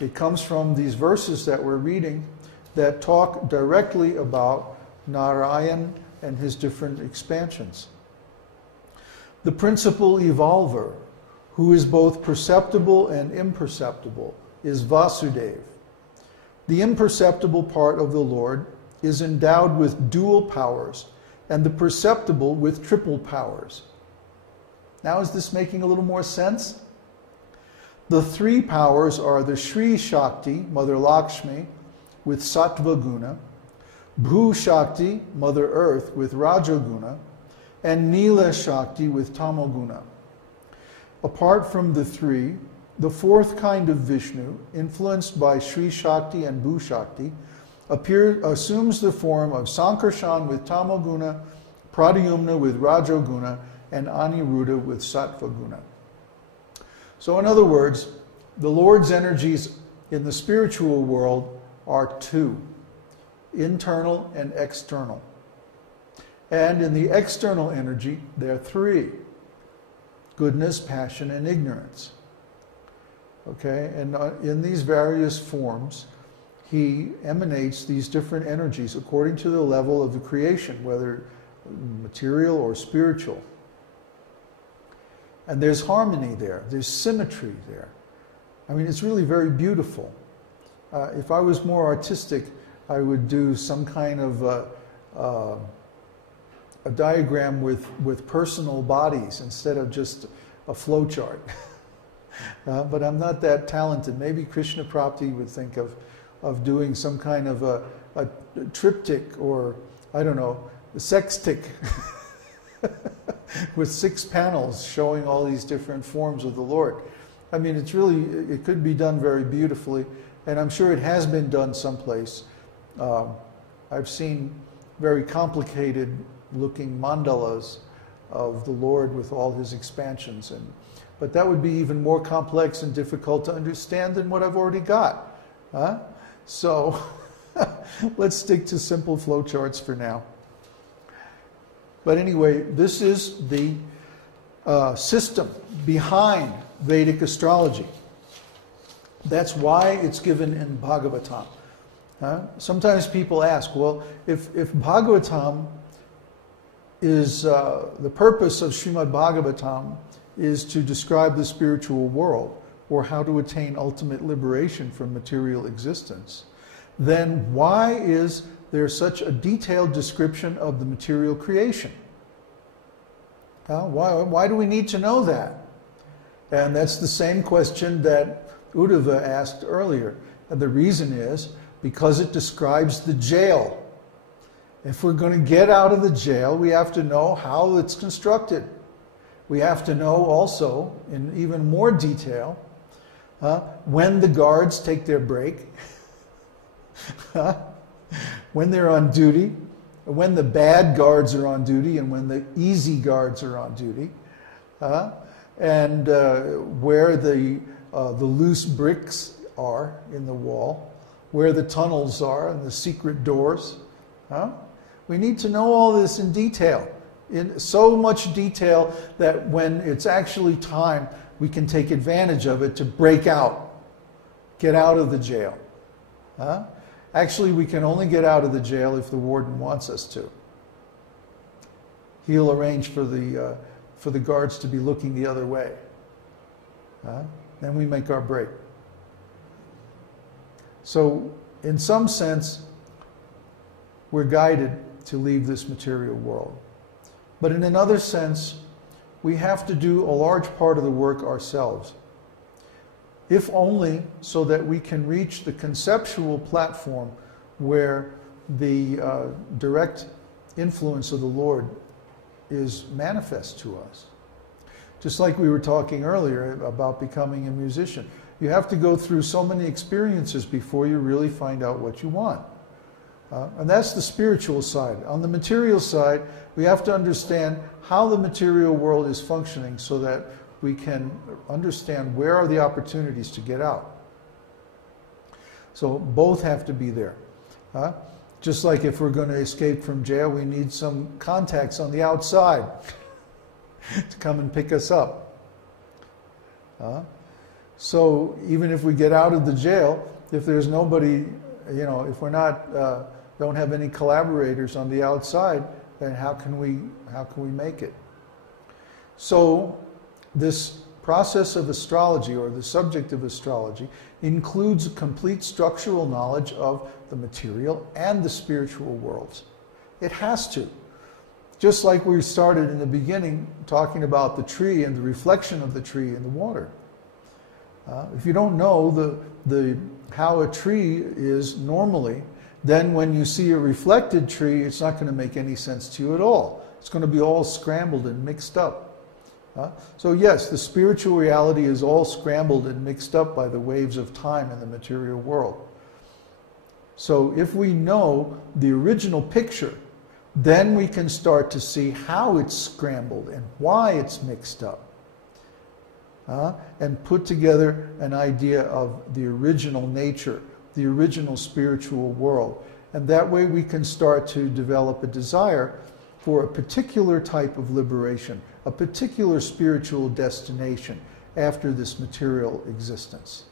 It comes from these verses that we're reading that talk directly about Narayan and his different expansions. The principal evolver, who is both perceptible and imperceptible, is Vasudeva. The imperceptible part of the Lord is endowed with dual powers, and the perceptible with triple powers. Now, is this making a little more sense? The three powers are the Shri Shakti, Mother Lakshmi, with Sattva Guna, Bhu Shakti, Mother Earth, with Rajoguna, and Nila Shakti with Tamoguna. Apart from the three, the fourth kind of Vishnu, influenced by Shri Shakti and Bhu Shakti, assumes the form of Sankarshan with Tamoguna, Pradyumna with Rajoguna, and Aniruddha with Sattva Guna. So in other words, the Lord's energies in the spiritual world are two, internal and external. And in the external energy, there are three, goodness, passion, and ignorance. Okay, and in these various forms, he emanates these different energies according to the level of the creation, whether material or spiritual. And there's harmony there, there's symmetry there. I mean, it's really very beautiful. If I was more artistic, I would do some kind of a diagram with personal bodies instead of just a flow chart. But I'm not that talented. Maybe Krishna Prapti would think of doing some kind of a triptych, or, I don't know, a sextic with 6 panels showing all these different forms of the Lord. I mean, it could be done very beautifully, and I'm sure it has been done someplace. I've seen very complicated looking mandalas of the Lord with all his expansions, but that would be even more complex and difficult to understand than what I've already got. So let's stick to simple flowcharts for now. But anyway, this is the system behind Vedic astrology. That's why it's given in Bhagavatam. Sometimes people ask, well, if Bhagavatam is, the purpose of Srimad Bhagavatam is to describe the spiritual world, or how to attain ultimate liberation from material existence, then why is there such a detailed description of the material creation? Why do we need to know that? And that's the same question that Uddhava asked earlier. And the reason is because it describes the jail. If we're going to get out of the jail, we have to know how it's constructed. We have to know also, in even more detail, when the guards take their break, when they're on duty, when the bad guards are on duty, and when the easy guards are on duty, and where the loose bricks are in the wall, where the tunnels are and the secret doors. We need to know all this in detail, in so much detail that when it's actually time, we can take advantage of it to break out, get out of the jail. Actually, we can only get out of the jail if the warden wants us to. He'll arrange for the guards to be looking the other way. Then we make our break. So, in some sense, we're guided to leave this material world. But in another sense, we have to do a large part of the work ourselves, if only so that we can reach the conceptual platform where the direct influence of the Lord is manifest to us. Just like we were talking earlier about becoming a musician. You have to go through so many experiences before you really find out what you want. And that's the spiritual side. On the material side, we have to understand how the material world is functioning so that we can understand where are the opportunities to get out. So both have to be there. Just like if we're going to escape from jail, we need some contacts on the outside to come and pick us up. So even if we get out of the jail, if there's nobody, you know, if we're not, don't have any collaborators on the outside, then how can we make it? So this process of astrology, or the subject of astrology, includes a complete structural knowledge of the material and the spiritual worlds. It has to. Just like we started in the beginning talking about the tree and the reflection of the tree in the water. If you don't know how a tree is normally, then when you see a reflected tree, it's not going to make any sense to you at all. It's going to be all scrambled and mixed up. So yes, the spiritual reality is all scrambled and mixed up by the waves of time in the material world. So if we know the original picture, then we can start to see how it's scrambled and why it's mixed up. And put together an idea of the original nature, the original spiritual world. And that way we can start to develop a desire for a particular type of liberation, a particular spiritual destination after this material existence.